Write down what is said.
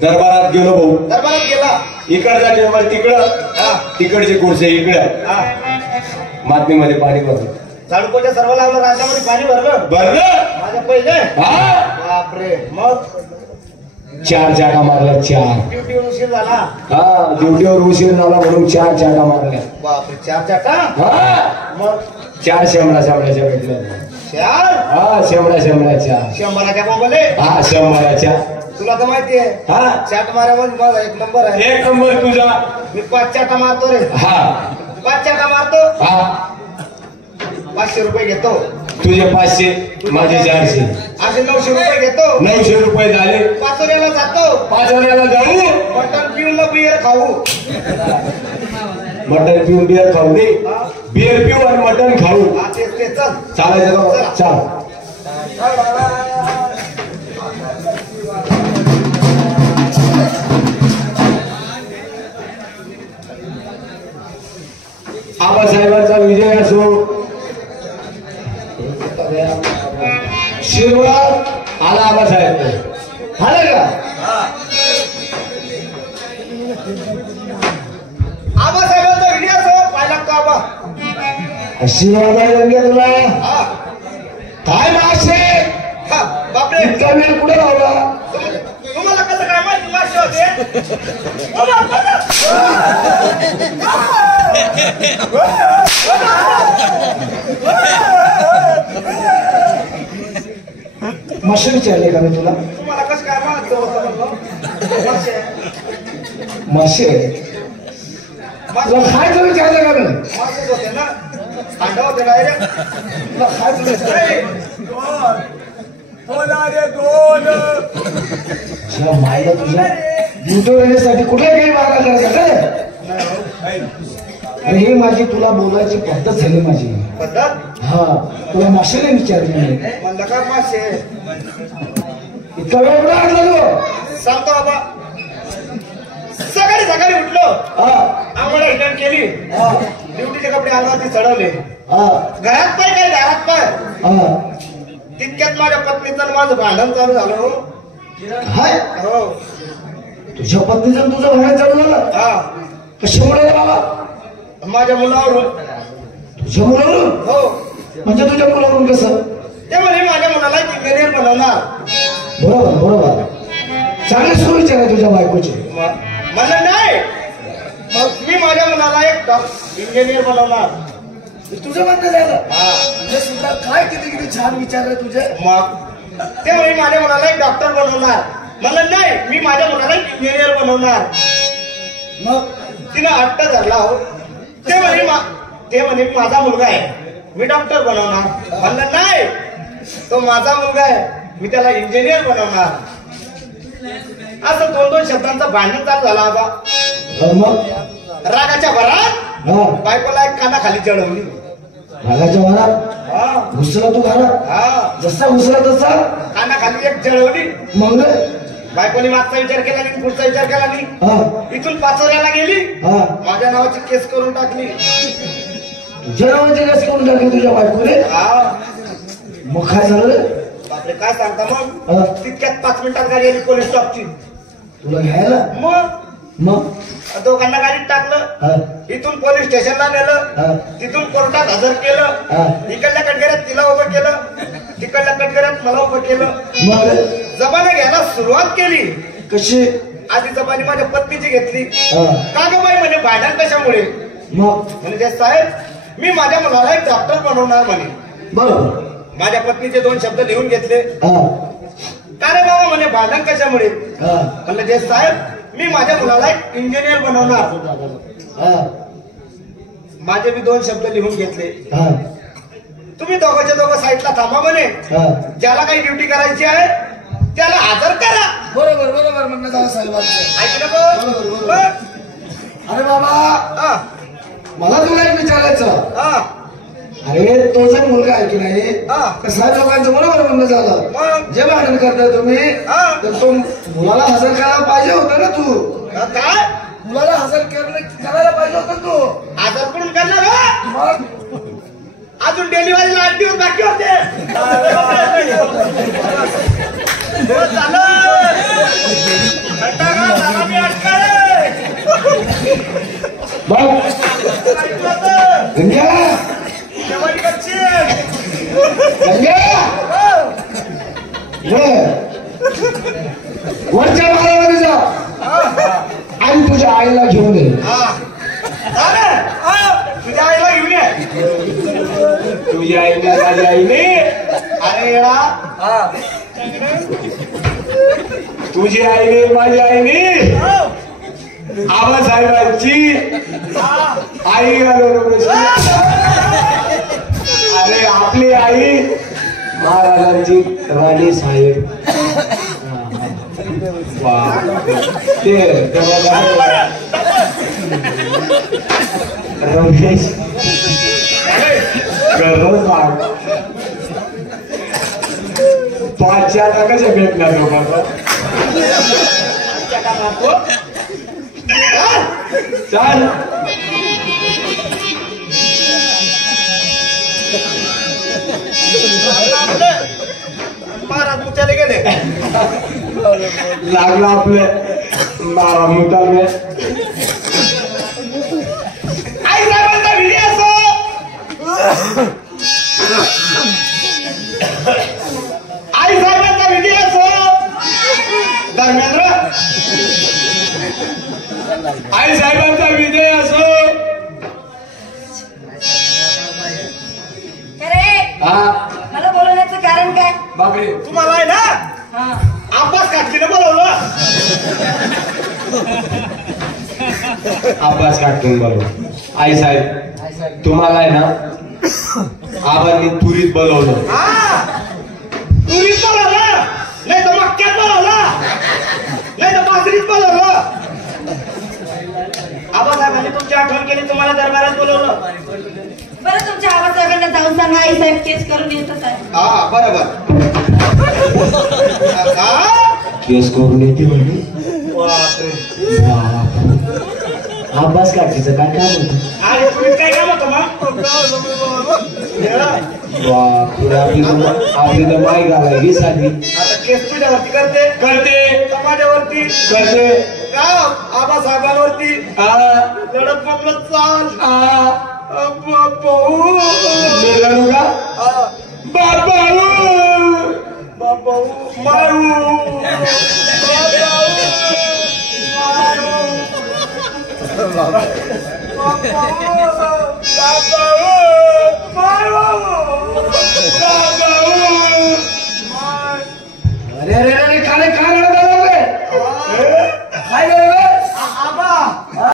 दरबारात गेलो भाऊ. दरबारात गेला. इकडचा टेबल तिकडं, तिकडचे खुर्चे इकडं. मातमीमध्ये पाणी भरलं. झाडूकोच्या सर्व लावलं. राजामध्ये पाणी भरलं. माझ्या पहिले. बापरे. मग 4 चाटा मारल्या. 4 ड्युटीवर उशीर झाला. ड्युटीवर उशीर झाला म्हणून 4 चाटा मारल्या. बापरे. 4 चाटा. मग 4 शेंबड्याच्या भेटल्या. 4 शेंबड्याच्या. शंभराच्या बोंबले. शंभराच्या. तुला तर माहिती आहे. चाट मारामध्ये माझा 1 नंबर आहे. 1 नंबर तुझा. मी 5 चाटा मारतो रे. 5 चाटा मारतो. 500 रुपये घेतो. तुझे 500, माझे 400. असे 900 रुपये घेतो. 900 रुपये झाले. पाचोऱ्याला जातो. पाचोऱ्याला जाऊ. मटण पिऊन बियर खाऊ. मटण पिऊन बियर खाऊ दे. बियर पिऊ आणि मटण खाऊ. ते चल. चालायचं. चाल. आबासाहेबांचा विजय असो. शिरवळ आला आबासाहेब. आला का? आबासाहेबांचा विजय असो. पाहिला का आबा? शिरवाला तुला काय मासे? बापरे. इतका वेळ कुठे लावला? तुम्हाला कसं काय माहिती मासे होते? मासे विचारले का मी तुला? तुम्हाला कसं काय माहिती होतं? मासे तुला खायचं विचारलं का मी? मासेच होते ना. अंडा होते डायरेक्ट. तुला खायचं विचारलं. मायला तुझ्या युट्यूब येण्यासाठी कुठे काही मार्ग करायचा हे माझी तुला बोलायची पद्धत झाली माझी. पद्धत? तुला माशाने विचारली. म्हणलं का मासे? इतका वेळ कुठे आणला तू? सांगतो बाबा. सकाळी उठलो. आम्हाला रिटर्न केली. ड्युटीचे कपडे अंगावरती चढवले. घरात पाय काय दारात पाय. तितक्यात माझ्या पत्नीचं माझं भांडण चालू झालं. काय? हो. तुझ्या पत्नीचं तुझं भांडण चालू झालं? कशामुळे बाबा? माझ्या मुलावरून. तुझ्या मुलावरून? हो. म्हणजे तुझ्या मुलावरून कसं? ते म्हणे माझ्या मुलाला इंजिनियर बनवणार. बरोबर. चांगली सुरू विचार आहे तुझ्या बायकोची. म्हणलं नाही. मग मी माझ्या मुलाला एक इंजिनियर बनवणार. तुझं म्हणणं झालं? म्हणजे सुद्धा काय किती छान विचार आहे तुझे. मग ते म्हणे माझ्या मुलाला एक डॉक्टर बनवणार. म्हणलं नाही. मी माझ्या मुलाला एक इंजिनियर बनवणार. मग तिनं हट्ट धरला. हो. ते म्हणे माझा मुलगा आहे. मी डॉक्टर बनवणार. म्हणलं नाही. तो माझा मुलगा आहे. मी त्याला इंजिनियर बनवणार. असं 2-2 शब्दांचा भांडण चालू झाला बाबा. मग रागाच्या भरात बायकोला एक कानाखाली चढवली. रागाच्या भरात घुसला तू घरात? जसा घुसला तसा कानाखाली एक चढवली. मग बायकोनी मागचा विचार केला नाही. पुढचा विचार केला नाही. इथून पाचोऱ्याला गेली. माझ्या नावाची केस करून टाकली. तुझ्या नावाची केस करून टाकली तुझ्या बायकोने? मग काय झालं? बापरे काय सांगता. मग तितक्यात 5 मिनिटात गाडी आली पोलीस स्टॉपची. तुला घ्यायला? मग दोघांना गाडीत टाकलं. इथून पोलीस स्टेशनला नेलं. तिथून कोर्टात हजर केलं. इकडल्या कटघऱ्यात तिला उभं केलं. तिकडल्या कटघऱ्यात मला उभं केलं. मग जबानी घ्यायला सुरुवात केली. कशी? आधी जबानी माझ्या पत्नीची घेतली. का ग बाई म्हणे भांडण कशामुळे? मग म्हणजे साहेब मी माझ्या मुलाला एक डॉक्टर बनवणार म्हणे. बरोबर. माझ्या पत्नीचे 2 शब्द लिहून घेतले. का रे बाबा म्हणे भांडण कशामुळे? म्हणलं जे साहेब मी माझ्या मुलाला एक इंजिनियर बनवणार. माझे मी 2 शब्द लिहून घेतले. तुम्ही दोघं साईडला थांबा म्हणे. ज्याला काही ड्युटी करायची आहे त्याला हजर करा. बरोबर म्हणणं साहेबांचं. ऐकलं बघ. अरे बाबा हा, मला तुला एक विचारायचं. हा, अरे तो जर मुलगा आहे की नाही हा. तर साहेब लोकांचं बरोबर म्हणणं झालं. मग? जे भांडण करताय तुम्ही हा. तर तो मुलाला हजर करायला पाहिजे होतं ना तू. काय मुलाला हजर करायला पाहिजे होतं तू. आजार करून करणार हो? मग अजून डिलिव्हरीला 8 दिवस बाकी होते. हो, चालेल. घंटागार झाला मी अटकाळे. बघ ऐकलं तर. गंग्या जेवण करशील. गंग्या हो. ये. वरच्या माळ्यामध्ये जा आणि तुझ्या आईला घेऊन ये. हा. चालेल. हा. तुझ्या आईला घेऊन ये. तुझ्या आईने माझ्या आईने अरे येडा. हा. तुझी आईने माझ्या आईने हो. आबासाहेबांची आई घालवून बसली. अरे आपली आई महाराजांची राणी साहेब. वा ते रमेश गरज पाचशे आता कसे भेटणार लोकांना. चाल महाराज मुत्याला गेले. लागला आपले बारा मुताल आई साहेबांचा व्हिडिओ असो. आई साहेबांचा व्हिडिओ असो. धर्मेंद्र आई साहेबांचा विजय असो. अरे हा मला बोलवण्याचं कारण काय? बापरे तुम्हाला आहे ना हा अब्बास काटकीने बोलवलं. अभ्यास काढून बोलव. आई साहेब तुम्हाला आहे ना आबांनी तुरीत बोलवलं. हा, तुरीत बोलवलं, नाही तर मक्क्यात बोलवलं, नाही तर बाजरीत बोलवलं. आबासाहेबांनी तुमची आठवण केली, तुम्हाला दरबारात बोलवलं. बरं तुमच्या आबासाहेबांना जाऊन सांगा आई साहेब केस करून येतच आहे. हा बरोबर. केस करून येते म्हणे. अभ्यास काढायचं काय काम होतं. आणि तुरीत काय काम होतं मग? आपली तर माय घालायची साधी आता केस तुझ्यावरती करते, करते समाजावरती करते. का आबासाहेबांवरती लढत बदलत चाल. बापाऊ मेलं का बाबाऊ बापाऊ मारू बापाऊ